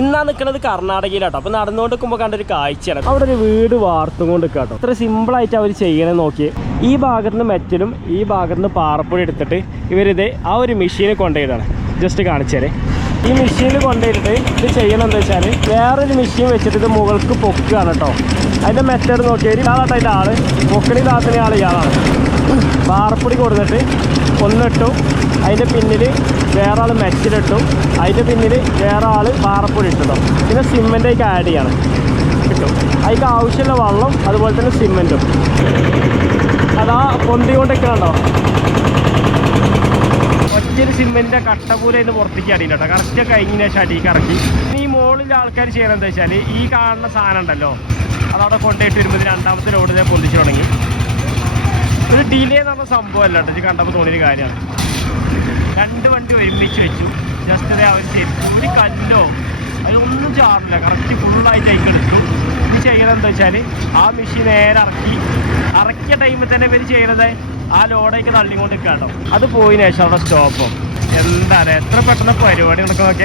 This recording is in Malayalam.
ഇന്നാ നിൽക്കുന്നത് കർണാടകയിലാട്ടോ. അപ്പോൾ നടന്നുകൊണ്ട് നിൽക്കുമ്പോൾ കണ്ടൊരു കാഴ്ചയാണ്. അവിടെ ഒരു വീട് വാർത്തും കൊണ്ട് നിൽക്കാട്ടോ. ഇത്ര സിമ്പിളായിട്ട് അവർ ചെയ്യണമെന്ന് നോക്കി. ഈ ഭാഗത്ത് നിന്ന് മെറ്റലും ഈ ഭാഗത്ത് നിന്ന് പാറപ്പൊടി എടുത്തിട്ട് ഇവരിത് ആ ഒരു മെഷീനിൽ കൊണ്ടുപോയതാണ്. ജസ്റ്റ് കാണിച്ചാൽ ഈ മെഷീനിൽ കൊണ്ടുപോയിട്ട് ഇത് ചെയ്യണം എന്താ വെച്ചാൽ വേറൊരു മെഷീൻ വെച്ചിട്ട് ഇത് മുകൾക്ക് പൊക്കുകയാണ് കേട്ടോ. അതിൻ്റെ മെത്തേഡ് നോക്കിയാൽ ഇയാളാട്ടോ അതിൻ്റെ ആൾ, പൊക്കണി താത്തണ ആൾ ഇയാളാണ്. പാറപ്പൊടി കൊടുത്തിട്ട് ഒന്നിട്ടു, അതിൻ്റെ പിന്നിൽ വേറെ ആൾ മെറ്റിലിട്ടു, അതിൻ്റെ പിന്നിൽ വേറെ ആൾ പാറപ്പൊടി ഇട്ടിട്ടോ. പിന്നെ സിമെൻറ്റേക്ക് ആഡ് ചെയ്യണം കിട്ടും. അതിക്ക് ആവശ്യമുള്ള വെള്ളം അതുപോലെ തന്നെ സിമെൻറ്റും അതാ പൊന്തിക്കൊണ്ടൊക്കെ ഉണ്ടോ. ഒറ്റൊരു സിമെൻറ്റിൻ്റെ കട്ട പോലെ ഇത് പുറത്തേക്ക് അടിയില്ല കേട്ടോ. കറക്റ്റ് കഴിഞ്ഞതിന് ശേഷം അടിയിലേക്ക് ഇറക്കി. ഈ മുകളിൽ ആൾക്കാർ ചെയ്യണം എന്താ വെച്ചാൽ ഈ കാണുന്ന സാധനം ഉണ്ടല്ലോ അതവിടെ കൊണ്ടുപോയിട്ട് വരുമ്പോൾ രണ്ടാമത്തെ ലോഡ് ഞാൻ പൊന്തിച്ച് തുടങ്ങി. ഒരു ഡിലേ എന്ന് പറഞ്ഞ സംഭവമല്ല കേട്ടോ. ഇത് കണ്ടപ്പോൾ തോന്നിയൊരു കാര്യമാണ്. രണ്ട് വണ്ടി ഒരുമിച്ച് വെച്ചു. ജസ്റ്റ് അതേ അവർ ശരിക്കും ഒരു കല്ലോ അതൊന്നും ചാറില്ല, കറക്റ്റ് ഫുള്ളായിട്ട് അതിക്കെടുത്തു. ഇത് ചെയ്യണം എന്താ വെച്ചാൽ ആ മെഷീൻ നേരെ ഇറക്കിയ ടൈമിൽ തന്നെ ഇവർ ചെയ്യണത് ആ ലോഡേക്ക് തള്ളിക്കൊണ്ട് നിൽക്കാം കേട്ടോ. അത് പോയതിനു ശേഷം അവിടെ സ്റ്റോപ്പോ എന്താണ് എത്ര പെട്ടെന്ന് പരിപാടി നടക്കുന്നതൊക്കെ.